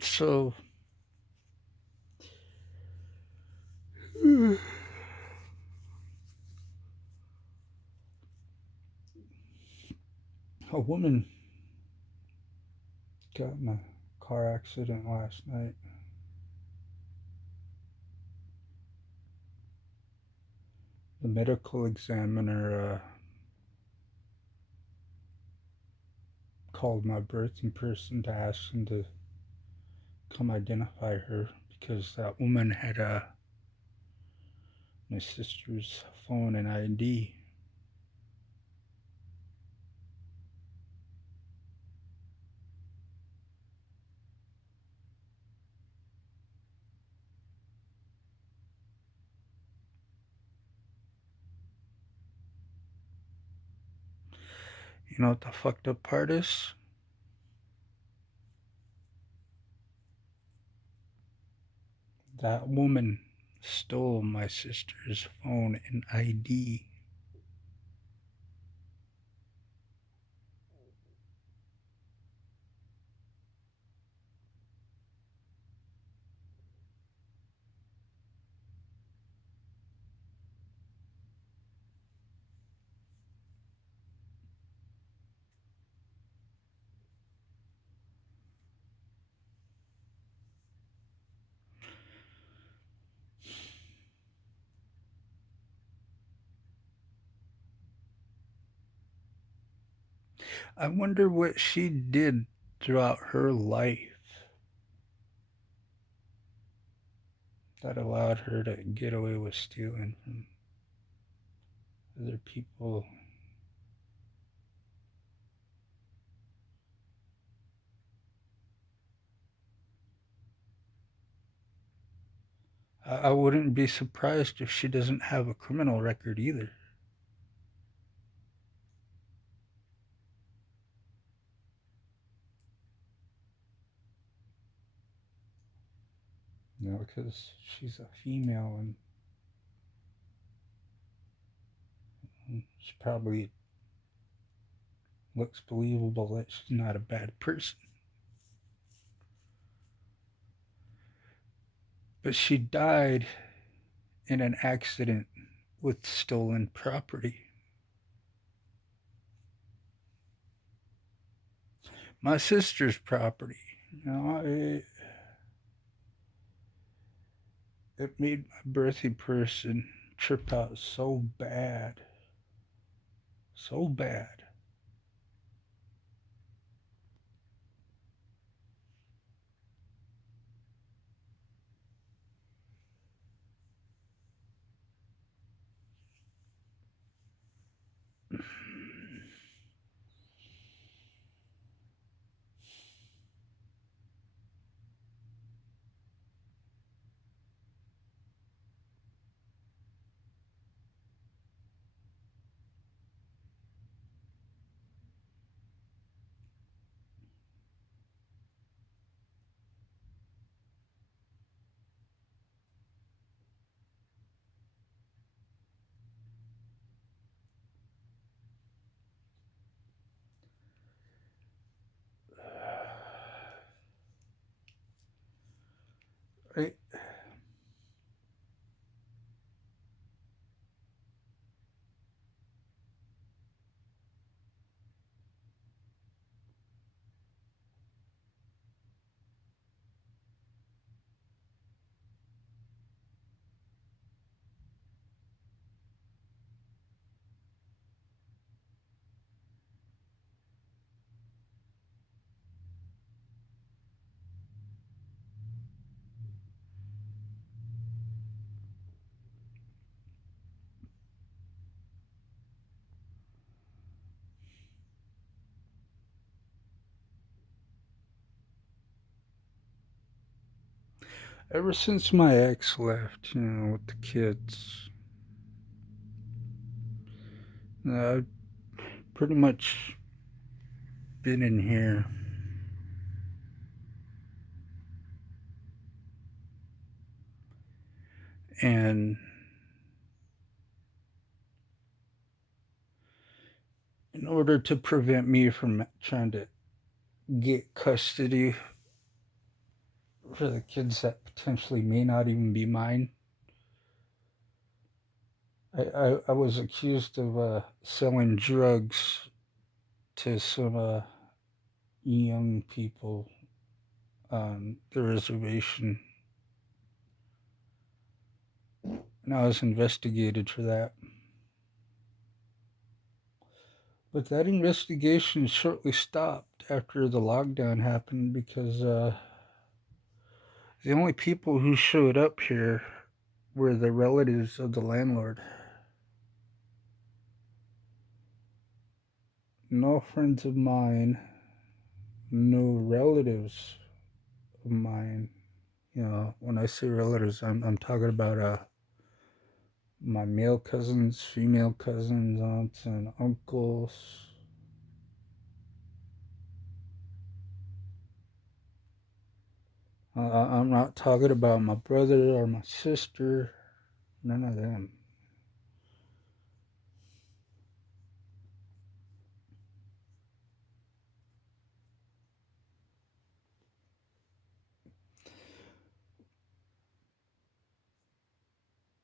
So, a woman got in a car accident last night. The medical examiner called my birthing person to ask him to come identify her because that woman had my sister's phone and ID. You know what the fucked up part is? That woman stole my sister's phone and ID. I wonder what she did throughout her life that allowed her to get away with stealing from other people. I wouldn't be surprised if she doesn't have a criminal record either. You know, because she's a female and she probably looks believable that she's not a bad person. But she died in an accident with stolen property. My sister's property. You know, it made my birthday person trip out so bad. So bad. Right? Ever since my ex left, with the kids, I've pretty much been in here. And in order to prevent me from trying to get custody for the kids that potentially may not even be mine. I was accused of selling drugs to some young people on the reservation, and I was investigated for that. But that investigation shortly stopped after the lockdown happened because the only people who showed up here were the relatives of the landlord. No friends of mine, no relatives of mine. You know, when I say relatives, I'm talking about my male cousins, female cousins, aunts and uncles. I'm not talking about my brother or my sister. None of them.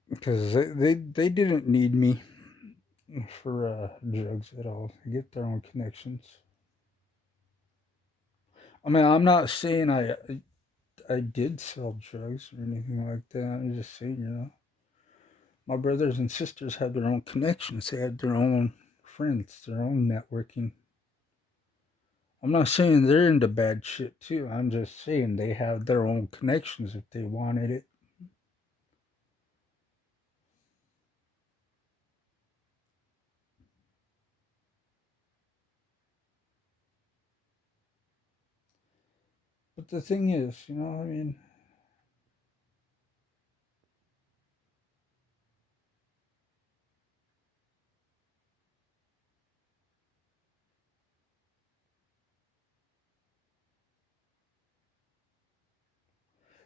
Because they didn't need me for drugs at all. They get their own connections. I mean, I'm not saying I did sell drugs or anything like that. I'm just saying, you know, my brothers and sisters have their own connections. They have their own friends, their own networking. I'm not saying they're into bad shit too. I'm just saying they have their own connections if they wanted it. But the thing is, you know, I mean,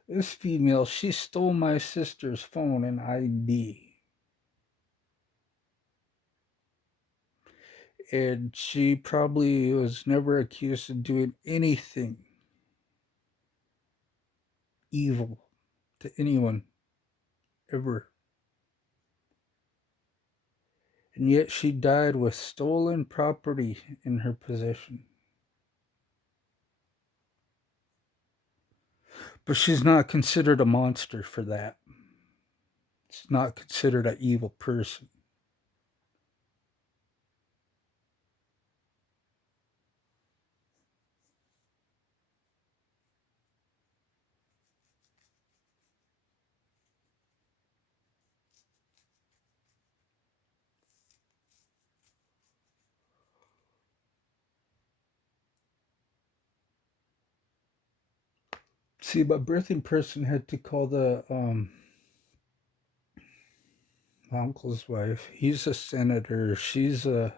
this female, she stole my sister's phone and ID. And she probably was never accused of doing anything evil to anyone ever. And yet she died with stolen property in her possession. But she's not considered a monster for that. She's not considered an evil person. See, my birthing person had to call my uncle's wife. He's a senator. She's a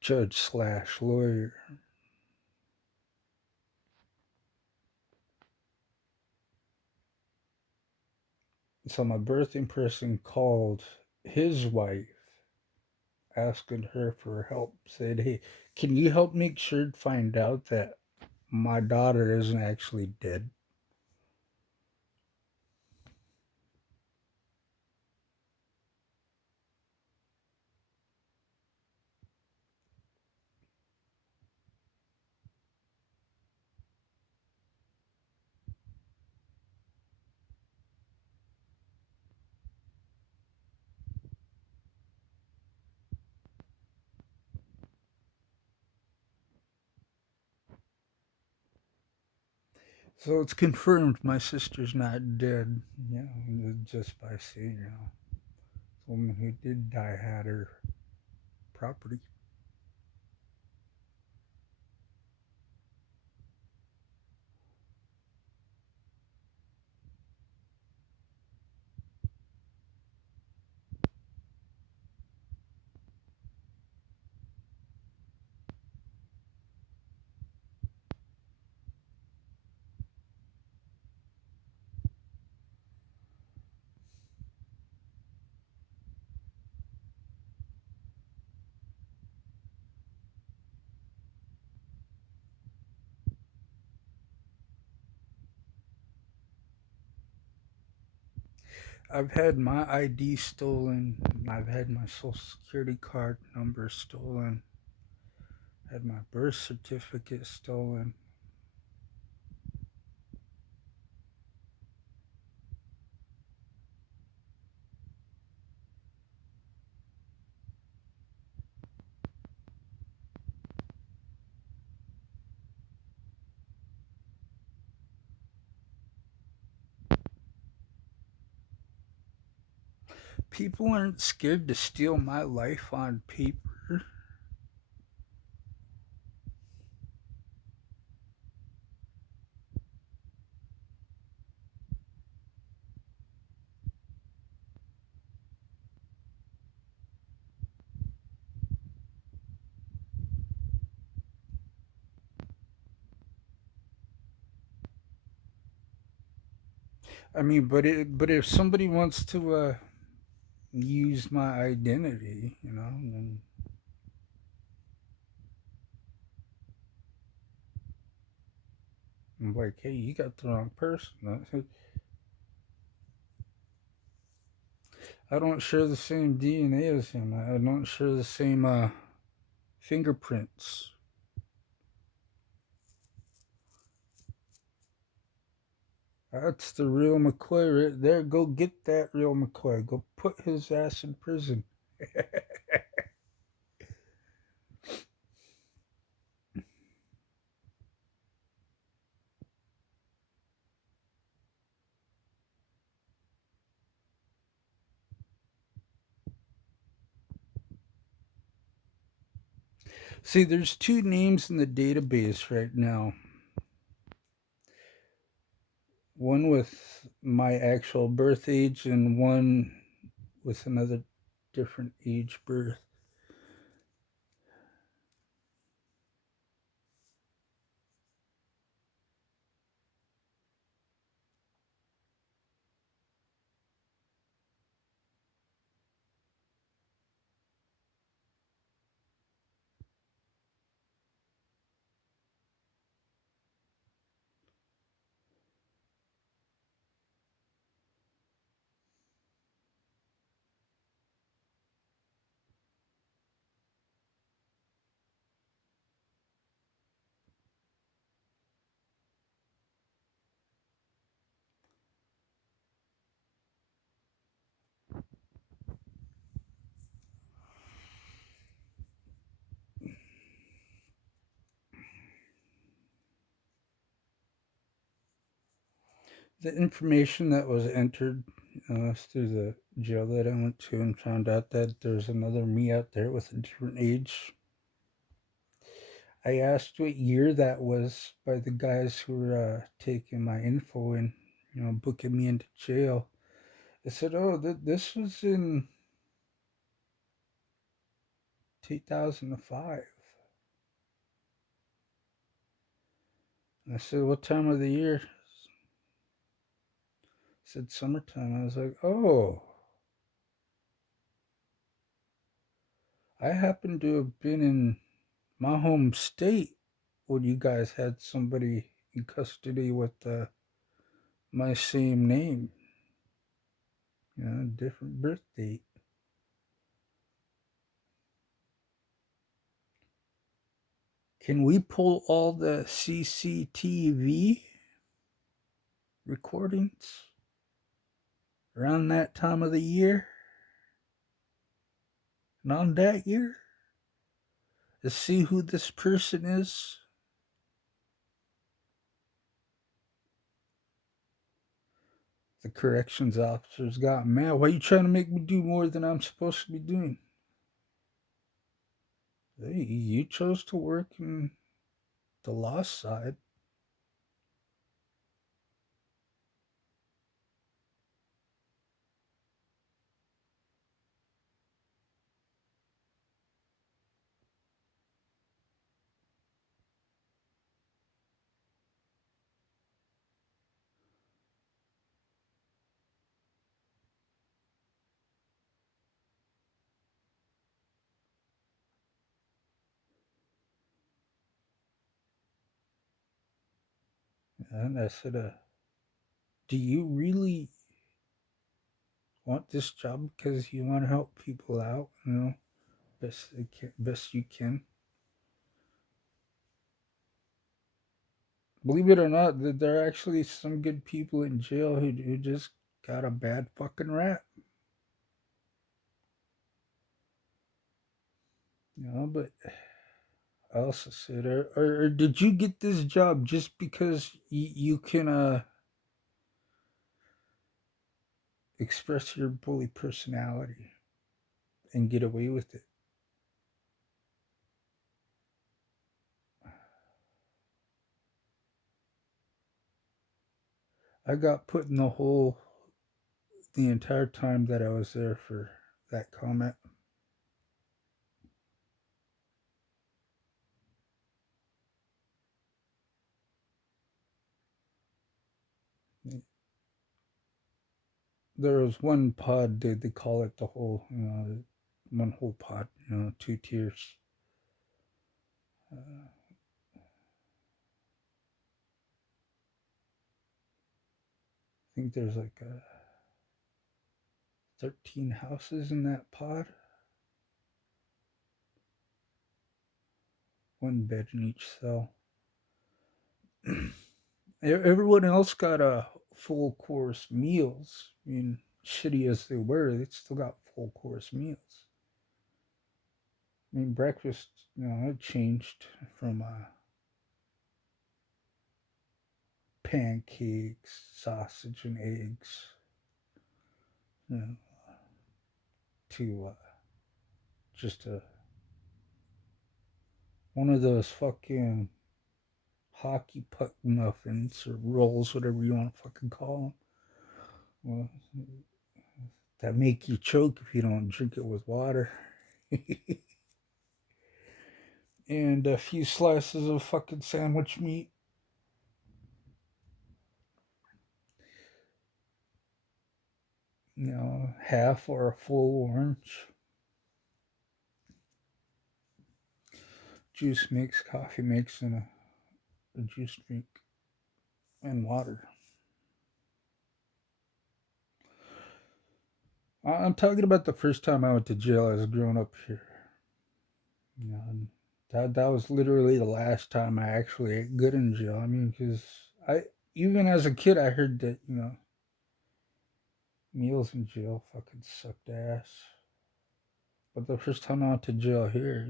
judge slash lawyer. So my birthing person called his wife, asking her for help. Said, "Hey, can you help make sure to find out that my daughter isn't actually dead?" So it's confirmed my sister's not dead. You know, just by seeing, you know, the woman who did die had her property. I've had my ID stolen. I've had my social security card number stolen. Had my birth certificate stolen. People aren't scared to steal my life on paper. I mean, but if somebody wants to use my identity, then I'm like, hey, you got the wrong person. I don't share the same DNA as him. I don't share the same fingerprints. That's the real McCoy right there. Go get that real McCoy. Go put his ass in prison. See, there's two names in the database right now. One with my actual birth age and one with another different age birth. The information that was entered through the jail that I went to and found out that there's another me out there with a different age. I asked what year that was by the guys who were taking my info and booking me into jail. They said, "Oh, this was in 2005." And I said, "What time of the year?" I said, "Summertime." I was like, "Oh, I happen to have been in my home state when you guys had somebody in custody with my same name, different birth date." Can we pull all the CCTV recordings around that time of the year and on that year to see who this person is? The corrections officers got mad. Why are you trying to make me do more than I'm supposed to be doing? Hey, you chose to work in the law side. And I said, do you really want this job because you want to help people out, best you can. Believe it or not, there are actually some good people in jail who just got a bad fucking rap. But I also said, or did you get this job just because you can express your bully personality and get away with it? I got put in the hole the entire time that I was there for that comment. There was one pod, they call it the whole, one whole pod, 2 tiers. I think there's like 13 houses in that pod. One bed in each cell. Everyone else got a full course meals. I mean, shitty as they were, they still got full course meals. I mean, breakfast, it changed from pancakes, sausage and eggs, you know, to just one of those fucking hockey puck muffins or rolls, whatever you want to fucking call them. Well, that make you choke if you don't drink it with water. And a few slices of fucking sandwich meat. Half or a full orange. Juice mix, coffee mix, and a juice drink and water. I'm talking about the first time I went to jail as a grown up here. That was literally the last time I actually ate good in jail. I mean, because even as a kid, I heard that meals in jail fucking sucked ass. But the first time I went to jail here,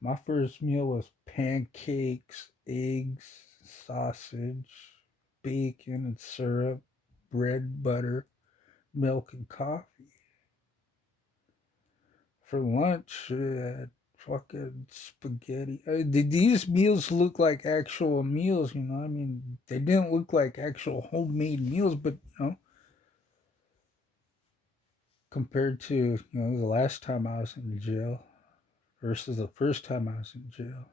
my first meal was pancakes, eggs, sausage, bacon and syrup, bread, butter, milk, and coffee. For lunch, fucking spaghetti. These meals look like actual meals, I mean, they didn't look like actual homemade meals, but, compared to, the last time I was in jail versus the first time I was in jail.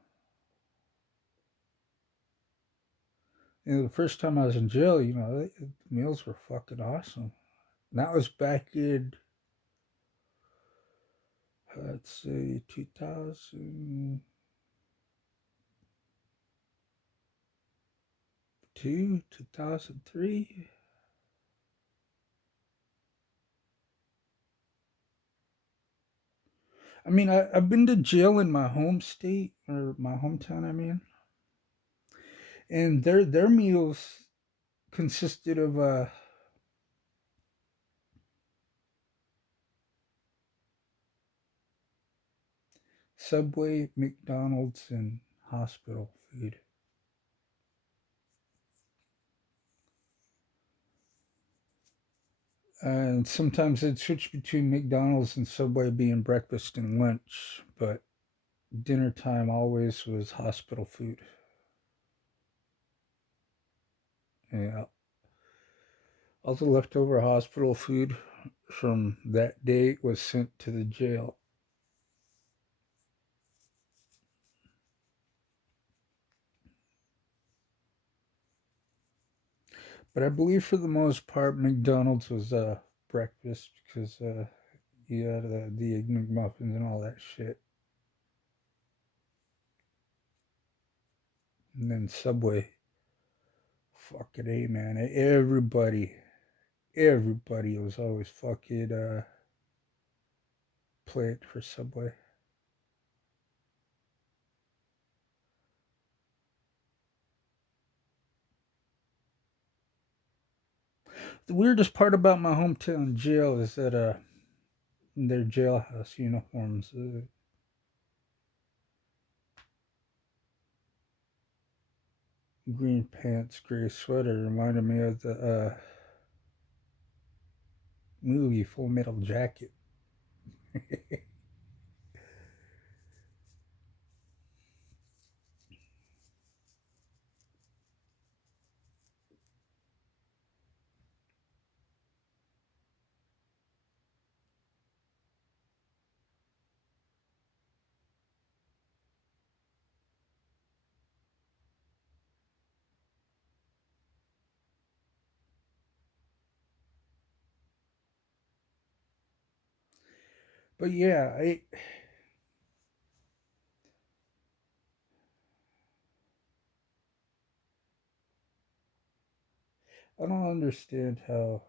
The first time I was in jail, the meals were fucking awesome. And that was back in, let's say, 2002, 2003. I mean, I've been to jail in my home state or my hometown. I mean, and their meals consisted of Subway, McDonald's, and hospital food. And sometimes they'd switch between McDonald's and Subway being breakfast and lunch, but dinner time always was hospital food. Yeah. All the leftover hospital food from that day was sent to the jail. But I believe for the most part, McDonald's was breakfast because you had the Egg McMuffins and all that shit. And then Subway. Fucking A, man. Everybody everybody was always fucking playing for Subway. The weirdest part about my hometown jail is that their jailhouse uniforms, green pants, gray sweater, reminded me of the movie Full Metal Jacket. But yeah, I don't understand how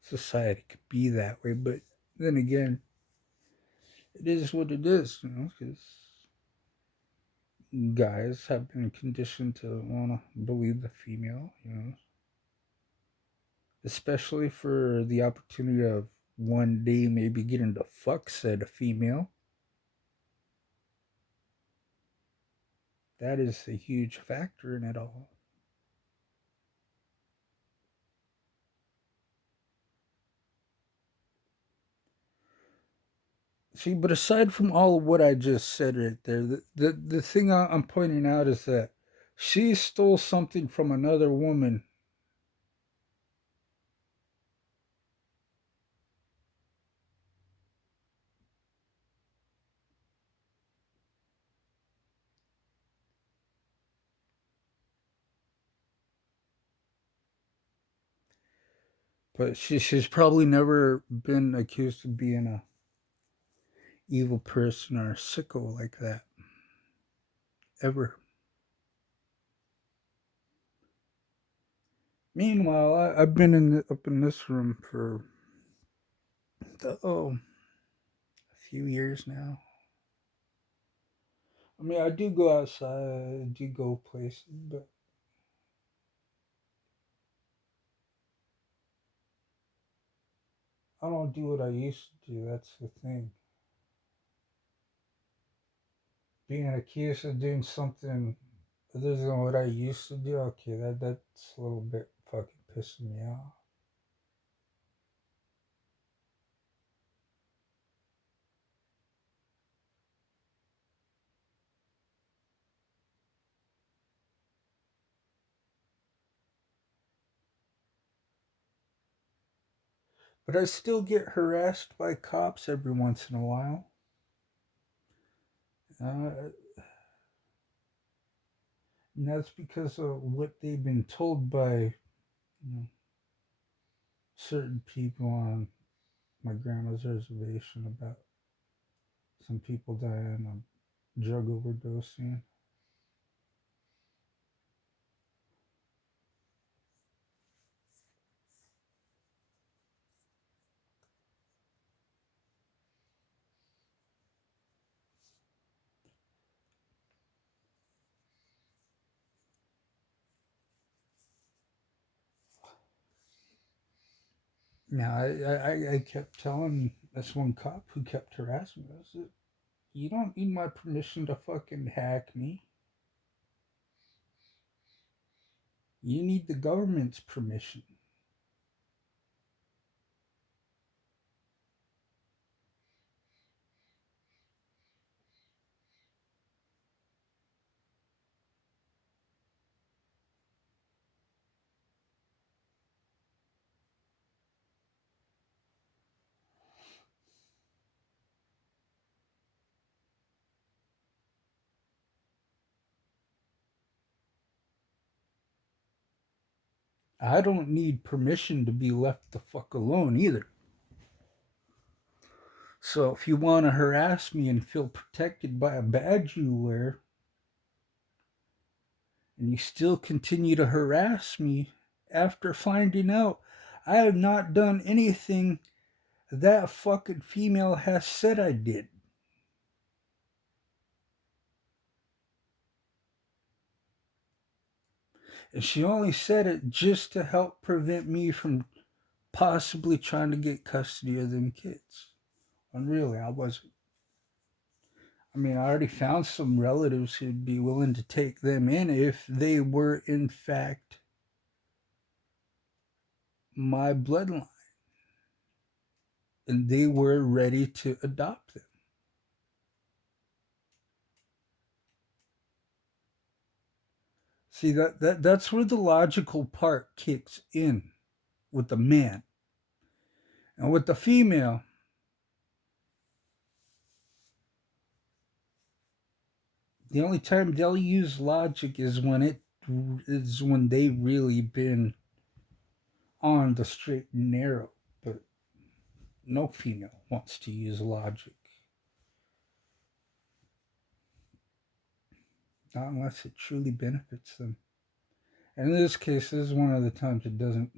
society could be that way. But then again, it is what it is, because guys have been conditioned to want to believe the female, especially for the opportunity of one day maybe getting to fuck said female. That is a huge factor in it all. See, but aside from all of what I just said right there, the thing I'm pointing out is that she stole something from another woman, but she's probably never been accused of being a evil person or a sicko like that ever. Meanwhile, I've been up in this room for a few years now. I mean, I do go outside, I do go places, but I don't do what I used to do. That's the thing. Being accused of doing something other than what I used to do, okay, that's a little bit fucking pissing me off. But I still get harassed by cops every once in a while. Uh, and that's because of what they've been told by certain people on my grandma's reservation about some people dying of drug overdosing. Now, I kept telling this one cop who kept harassing me, I said, you don't need my permission to fucking hack me. You need the government's permission. I don't need permission to be left the fuck alone either. So if you want to harass me and feel protected by a badge you wear, and you still continue to harass me after finding out I have not done anything that fucking female has said I did. And she only said it just to help prevent me from possibly trying to get custody of them kids. And really, I wasn't. I mean, I already found some relatives who'd be willing to take them in if they were, in fact, my bloodline and they were ready to adopt them. See, that's where the logical part kicks in with the man. And with the female, the only time they'll use logic is when they really been on the straight and narrow. But no female wants to use logic. Not unless it truly benefits them. And in this case, this is one of the times it doesn't.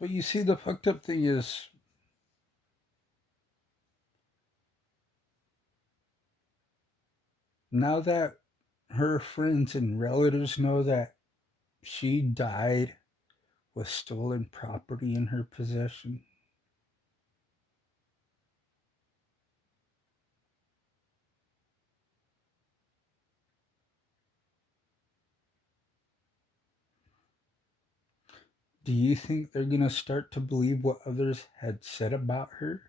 But you see, the fucked up thing is, now that her friends and relatives know that she died with stolen property in her possession, do you think they're gonna start to believe what others had said about her?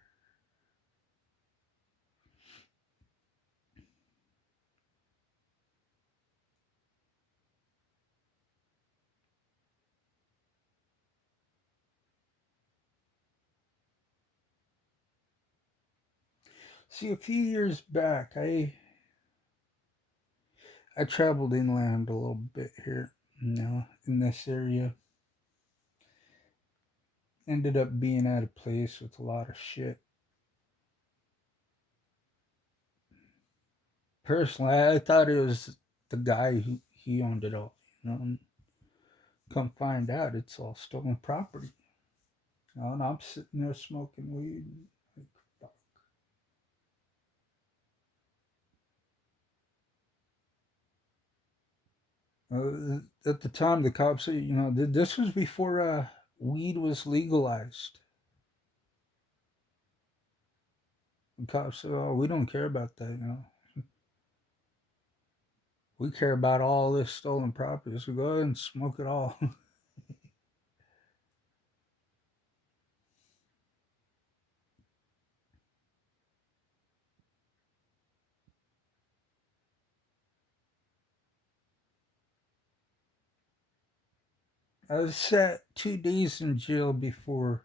See, a few years back, I traveled inland a little bit here, in this area. Ended up being at a place with a lot of shit. Personally, I thought it was the guy who he owned it all. And come find out, it's all stolen property. And I'm sitting there smoking weed. Like, fuck. At the time, the cops said, this was before weed was legalized. The cops said, "Oh, we don't care about that. We care about all this stolen property. So go ahead and smoke it all." I sat 2 days in jail before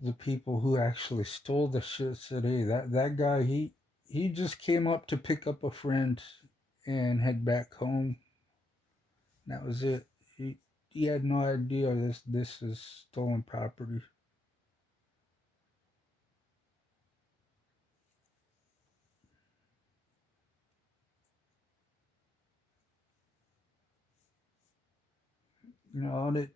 the people who actually stole the shit said, "Hey, that guy, he just came up to pick up a friend and head back home. That was it. He had no idea this is stolen property." And it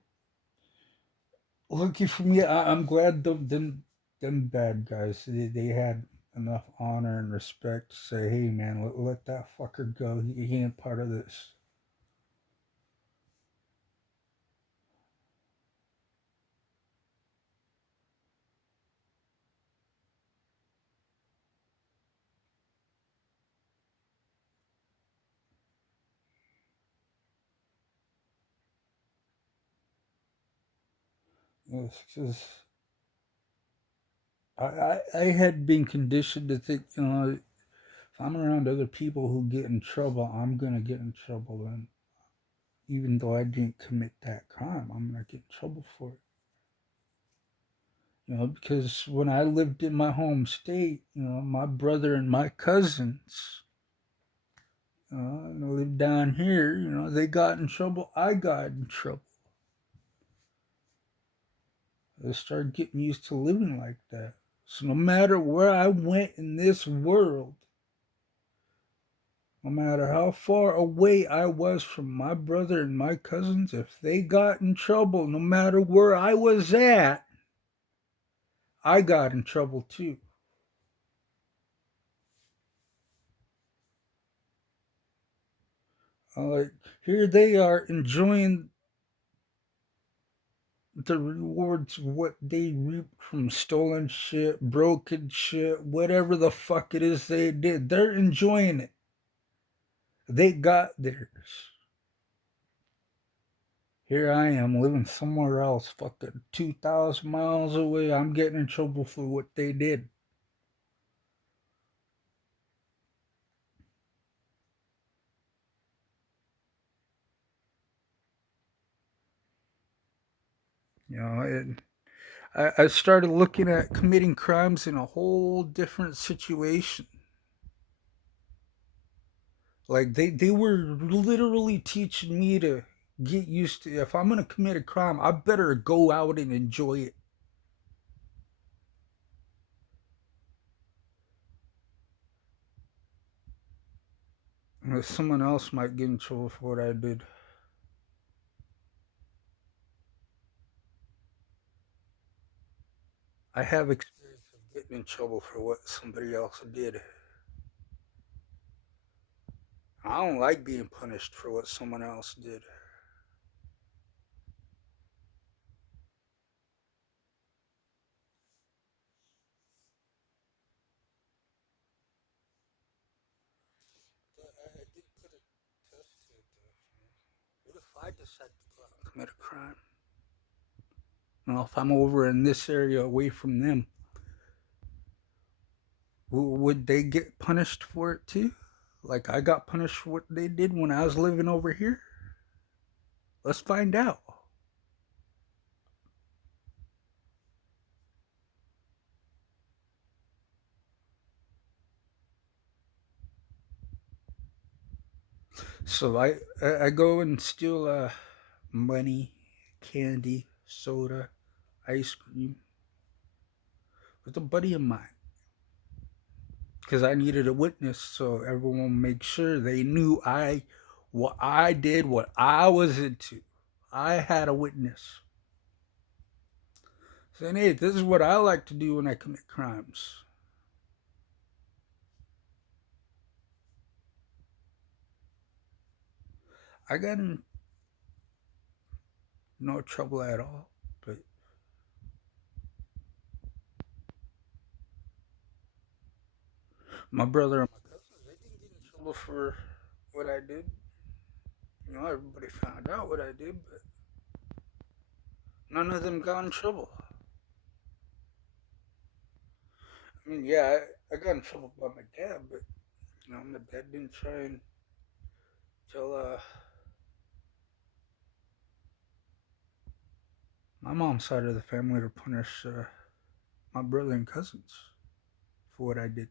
lucky for me, I'm glad them bad guys they had enough honor and respect to say, "Hey man, let that fucker go. He ain't part of this." Because I had been conditioned to think, if I'm around other people who get in trouble, I'm gonna get in trouble. And even though I didn't commit that crime, I'm gonna get in trouble for it. Because when I lived in my home state, my brother and my cousins lived down here, they got in trouble. I got in trouble. I started getting used to living like that. So no matter where I went in this world, no matter how far away I was from my brother and my cousins, if they got in trouble, no matter where I was at, I got in trouble too. Like, here they are enjoying the rewards of what they reaped from stolen shit, broken shit, whatever the fuck it is they did. They're enjoying it. They got theirs. Here I am living somewhere else, fucking 2,000 miles away. I'm getting in trouble for what they did. I started looking at committing crimes in a whole different situation. Like they were literally teaching me to get used to, if I'm gonna commit a crime, I better go out and enjoy it. Someone else might get in trouble for what I did. I have experience of getting in trouble for what somebody else did. I don't like being punished for what someone else did. I did put a test to it though. What if I decide to go out and commit a crime? If I'm over in this area away from them, would they get punished for it too? Like I got punished for what they did when I was living over here? Let's find out. So I go and steal money, candy, soda, ice cream with a buddy of mine because I needed a witness so everyone make sure they knew what I did, what I was into. I had a witness saying, "Hey, this is what I like to do when I commit crimes." I got in no trouble at all, but my brother and my cousins, they didn't get in trouble for what I did. Everybody found out what I did, but none of them got in trouble. I mean, yeah, I got in trouble by my dad, but my dad didn't try and tell my mom's side of the family to punish my brother and cousins for what I did.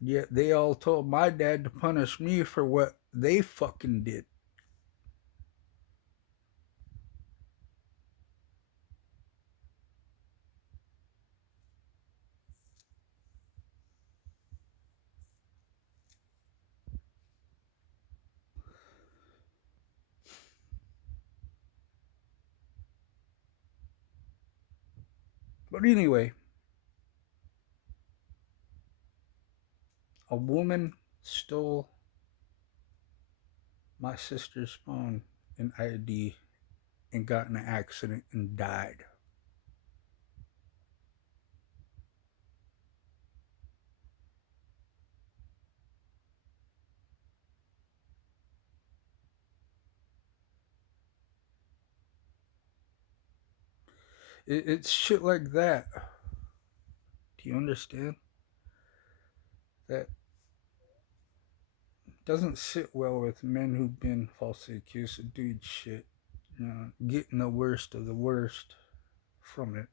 Yet they all told my dad to punish me for what they fucking did. But anyway, a woman stole my sister's phone and ID and got in an accident and died. It's shit like that. Do you understand? That doesn't sit well with men who've been falsely accused of doing shit. Getting the worst of the worst from it.